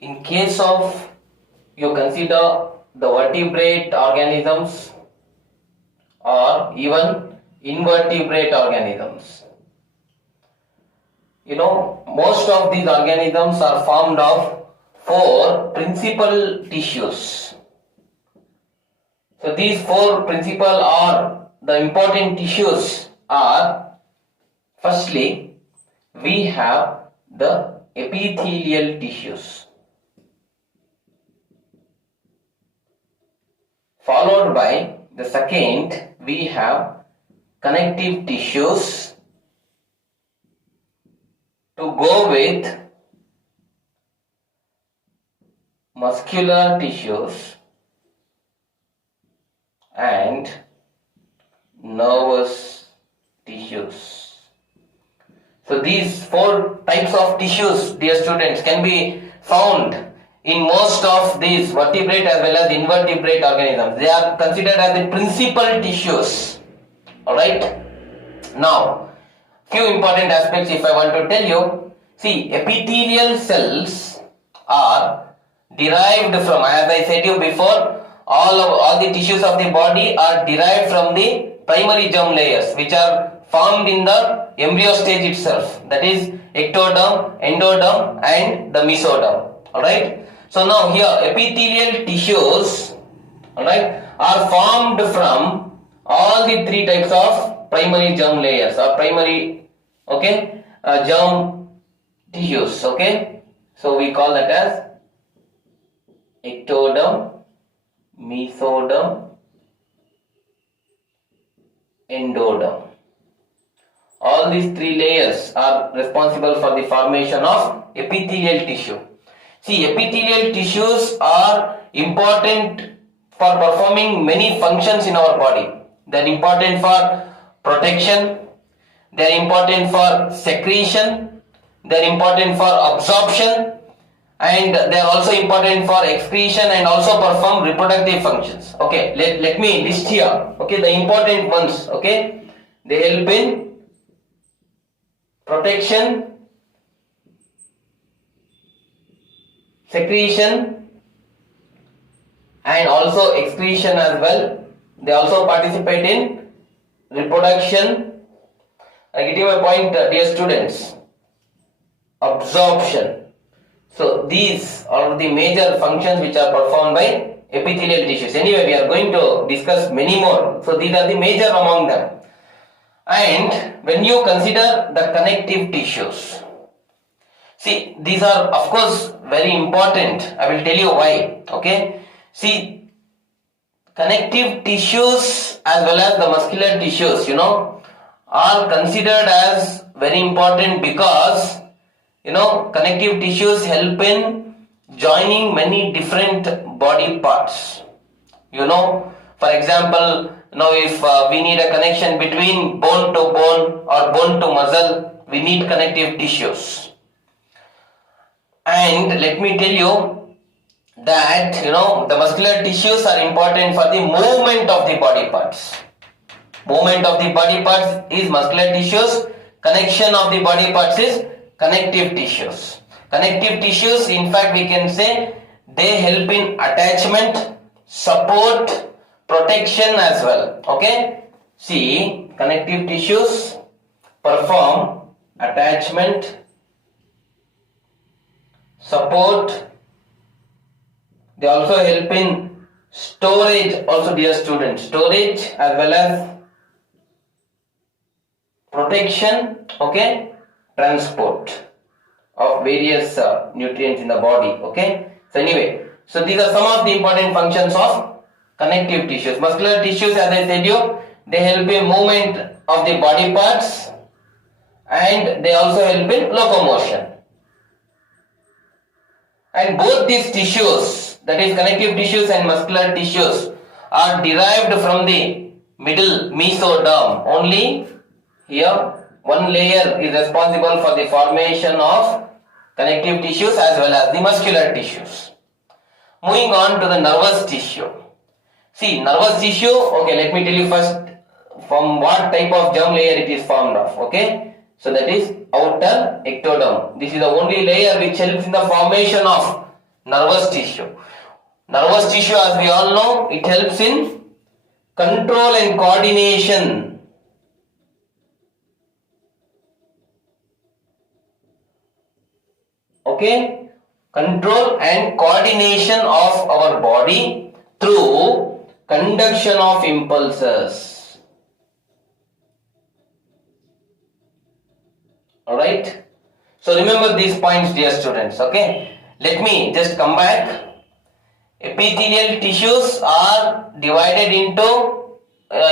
In case of you consider the vertebrate organisms or even invertebrate organisms, most of these organisms are formed of 4 principal tissues. So these 4 principal or the important tissues are, firstly, we have the epithelial tissues, followed by the second we have connective tissues, to go with muscular tissues and nervous tissues. So these 4 types of tissues, dear students, can be found in most of these vertebrate as well as invertebrate organisms. They are considered as the principal tissues. Alright? Now, few important aspects if I want to tell you. See, epithelial cells are derived from, as I said you before, all the tissues of the body are derived from the primary germ layers, which are formed in the embryo stage itself. That is ectoderm, endoderm and the mesoderm. Alright. So now here epithelial tissues, alright, are formed from all the 3 types of primary germ layers or primary germ tissues. Okay. So we call that as ectoderm, mesoderm, endoderm. All these 3 layers are responsible for the formation of epithelial tissue. See, epithelial tissues are important for performing many functions in our body. They are important for protection, they are important for secretion, they are important for absorption, and they are also important for excretion and also perform reproductive functions. Okay, let me list here. Okay, the important ones. Okay, they help in protection, secretion and also excretion as well. They also participate in reproduction. I get you a point, dear students. Absorption. So these are the major functions which are performed by epithelial tissues. Anyway, we are going to discuss many more. So these are the major among them. And when you consider the connective tissues, see, these are of course very important. I will tell you why. Okay. See, connective tissues as well as the muscular tissues, are considered as very important because connective tissues help in joining many different body parts. For example, if we need a connection between bone to bone or bone to muscle, we need connective tissues. And let me tell you that the muscular tissues are important for the movement of the body parts. Movement of the body parts is muscular tissues. Connection of the body parts is connective tissues. Connective tissues, in fact, we can say they help in attachment, support, protection as well. Okay. See, connective tissues perform attachment, support. They also help in storage also, dear students. Storage as well as protection, okay, transport of various nutrients in the body. Okay. So anyway, so these are some of the important functions of connective tissues. Muscular tissues, as I said you, they help in movement of the body parts and they also help in locomotion. And both these tissues, that is connective tissues and muscular tissues, are derived from the middle mesoderm. Only here one layer is responsible for the formation of connective tissues as well as the muscular tissues. Moving on to the nervous tissue. See, nervous tissue, okay, let me tell you first from what type of germ layer it is formed of. Okay, so that is outer ectoderm. This is the only layer which helps in the formation of nervous tissue. Nervous tissue, as we all know, it helps in control and coordination. Okay, control and coordination of our body through conduction of impulses. Alright, so remember these points, dear students. Okay, let me just come back. Epithelial tissues are divided into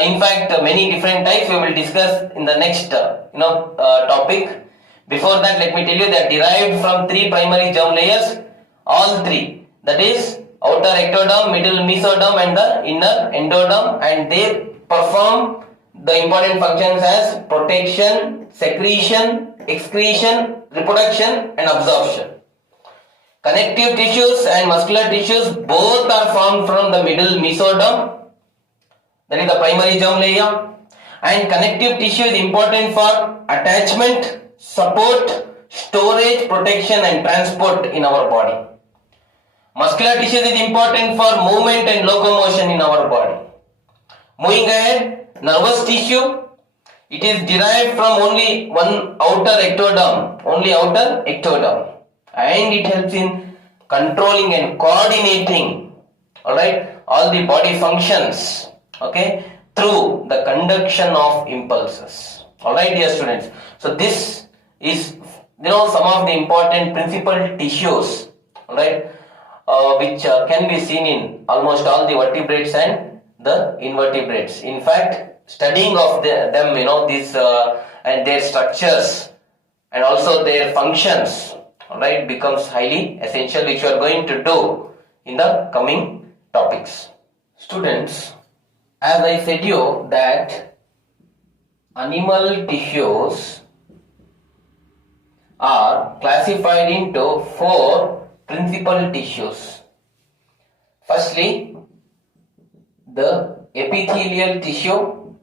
in fact many different types. We will discuss in the next topic. Before that, let me tell you, they are derived from three primary germ layers, all three, that is outer ectoderm, middle mesoderm and the inner endoderm, and they perform the important functions as protection, secretion, excretion, reproduction and absorption. Connective tissues and muscular tissues both are formed from the middle mesoderm, that is the primary germ layer, and connective tissue is important for attachment, support, storage, protection and transport in our body. Muscular tissue is important for movement and locomotion in our body. Moving ahead, nervous tissue, it is derived from only one outer ectoderm, and it helps in controlling and coordinating, alright, all the body functions, okay, through the conduction of impulses. Alright, dear students, so this is some of the important principal tissues, alright, which can be seen in almost all the vertebrates and the invertebrates. In fact, studying of them, these and their structures and also their functions, alright, becomes highly essential, which we are going to do in the coming topics. Students, as I said you that animal tissues are classified into four principal tissues. Firstly, the epithelial tissue.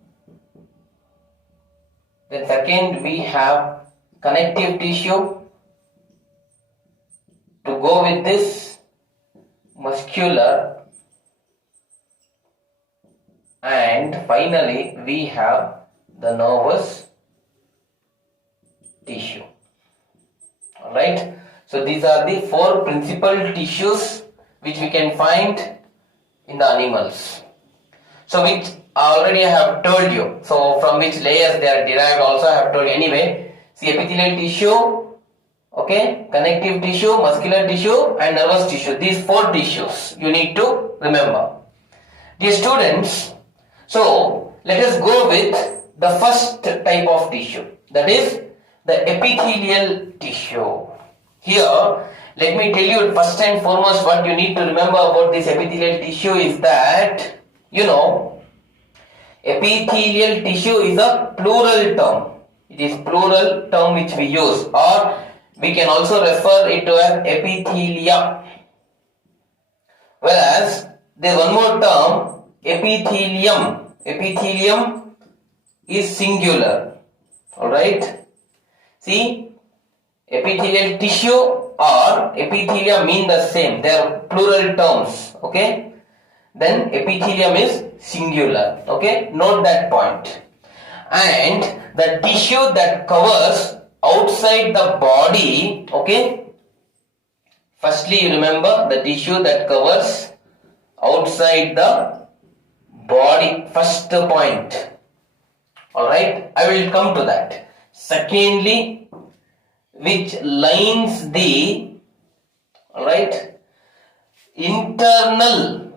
Then second, we have connective tissue. To go with this, muscular, and finally we have the nervous tissue. Alright, so these are the four principal tissues which we can find in the animals. So which already I have told you, so from which layers they are derived also I have told you anyway. See, epithelial tissue, okay, connective tissue, muscular tissue and nervous tissue. These four tissues you need to remember. Dear students, so let us go with the first type of tissue, that is the epithelial tissue. Here, let me tell you first and foremost what you need to remember about this epithelial tissue is that, epithelial tissue is a plural term. It is plural term which we use, or we can also refer it to as epithelia. Whereas there is one more term, epithelium. Epithelium is singular. Alright. See, epithelial tissue or epithelia mean the same. They are plural terms. Okay. Then epithelium is singular. Okay. Note that point. And the tissue that covers outside the body, okay, firstly you remember the tissue that covers outside the body, first point, alright, I will come to that. Secondly, which lines the, alright, internal,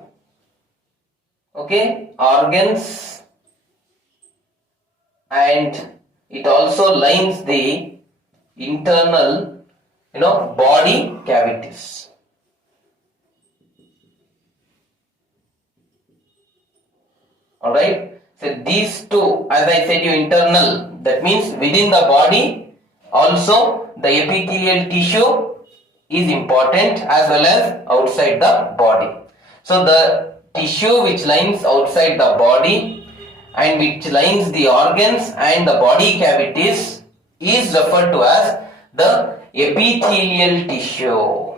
okay, organs, and it also lines the internal, body cavities. Alright, so these two, as I said you, internal, that means within the body, also the epithelial tissue is important as well as outside the body. So the tissue which lines outside the body and which lines the organs and the body cavities is referred to as the epithelial tissue.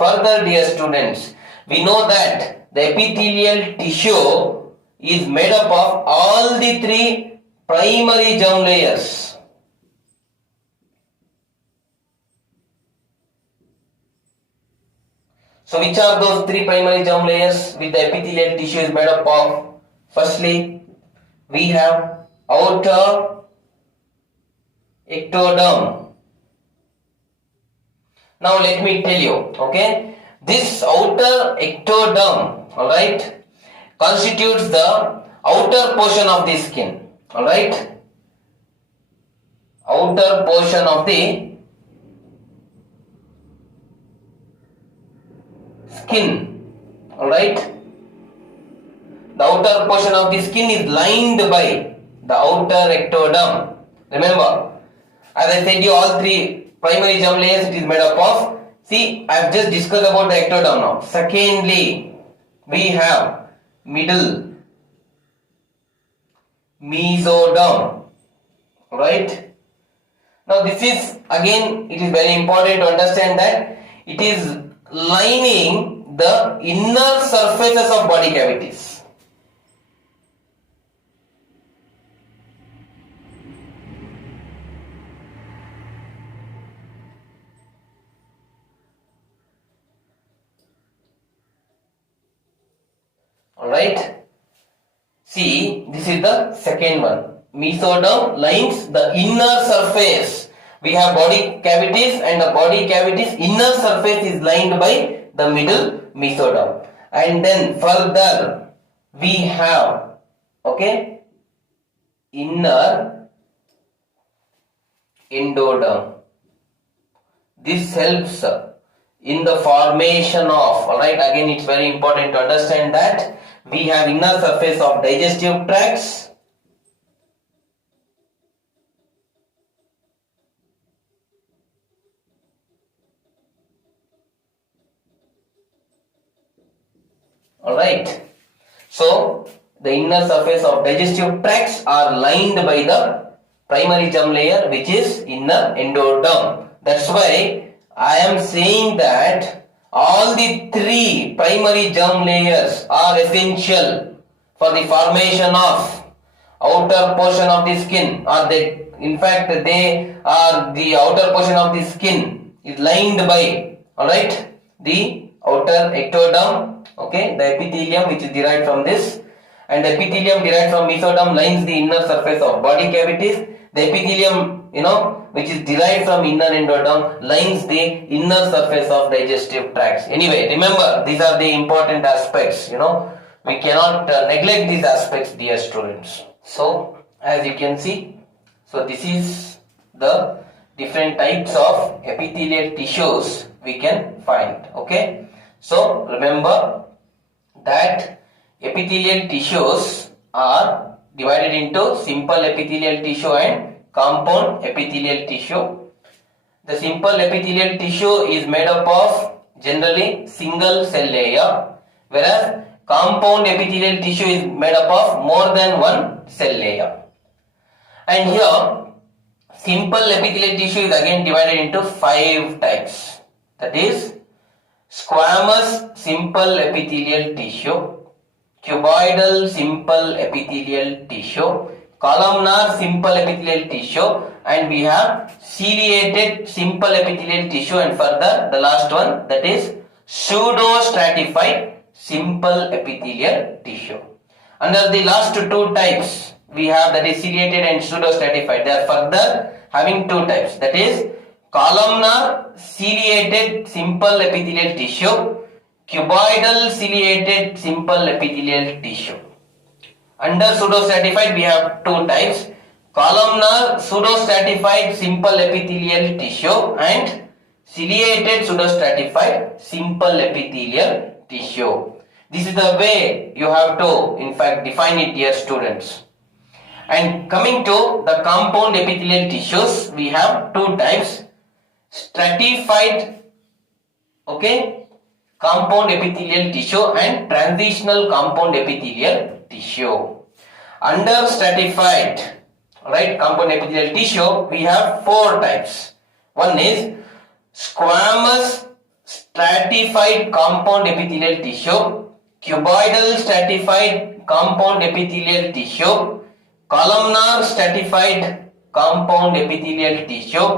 Further, dear students, we know that the epithelial tissue is made up of all the three primary germ layers. So which are those three primary germ layers which the epithelial tissue is made up of? Firstly, we have outer ectoderm. Now let me tell you, okay, this outer ectoderm, alright, constitutes the outer portion of the skin, alright, outer portion of the skin, alright. The outer portion of the skin is lined by the outer ectoderm. Remember, as I said you, all three primary germ layers it is made up of. See, I have just discussed about the ectoderm now. Secondly, we have middle mesoderm, right? Now this is, again, it is very important to understand that it is lining the inner surfaces of body cavities. Alright, see, this is the second one. Mesoderm lines the inner surface. We have body cavities, and the body cavities inner surface is lined by the middle mesoderm. And then further we have, okay, inner endoderm. This helps in the formation of, alright, again it's very important to understand that we have inner surface of digestive tracts, alright. So the inner surface of digestive tracts are lined by the primary germ layer, which is inner endoderm. That's why I am saying that all the three primary germ layers are essential for the formation of outer portion of the skin, or they, in fact, they are the outer portion of the skin is lined by, alright, the outer ectoderm, okay, the epithelium which is derived from this, and the epithelium derived from mesoderm lines the inner surface of body cavities. The epithelium, which is derived from inner endoderm lines the inner surface of digestive tracts. Anyway, remember, these are the important aspects, we cannot neglect these aspects, dear students. So, as you can see, so this is the different types of epithelial tissues we can find, okay. So, remember that epithelial tissues are divided into simple epithelial tissue and compound epithelial tissue. The simple epithelial tissue is made up of generally single cell layer, whereas compound epithelial tissue is made up of more than one cell layer. And here, simple epithelial tissue is again divided into 5 types. That is, squamous simple epithelial tissue, cuboidal simple epithelial tissue, columnar simple epithelial tissue, and we have ciliated simple epithelial tissue, and further the last one, that is pseudo-stratified simple epithelial tissue. Under the last 2 types we have, that is ciliated and pseudo-stratified, they are further having 2 types, that is columnar ciliated simple epithelial tissue, cuboidal ciliated simple epithelial tissue. Under pseudostratified we have 2 types, columnar pseudostratified simple epithelial tissue and ciliated pseudostratified simple epithelial tissue. This is the way you have to, in fact, define it, dear students. And coming to the compound epithelial tissues, we have 2 types, stratified, okay, compound epithelial tissue and transitional compound epithelial tissue. Under stratified, right, compound epithelial tissue, we have 4 types. One is squamous stratified compound epithelial tissue, cuboidal stratified compound epithelial tissue, columnar stratified compound epithelial tissue,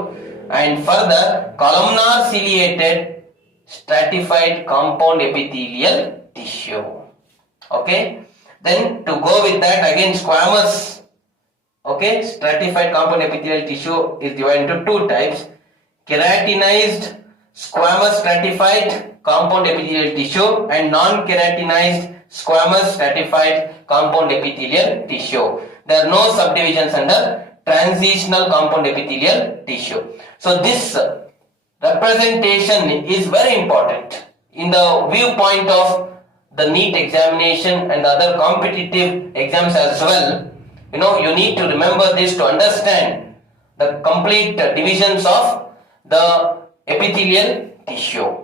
and further columnar ciliated stratified compound epithelial tissue. Okay, then to go with that, again squamous, okay, stratified compound epithelial tissue is divided into two types: keratinized squamous stratified compound epithelial tissue and non-keratinized squamous stratified compound epithelial tissue. There are no subdivisions under transitional compound epithelial tissue. So this representation is very important in the viewpoint of the NEET examination and other competitive exams as well. You need to remember this to understand the complete divisions of the epithelial tissue.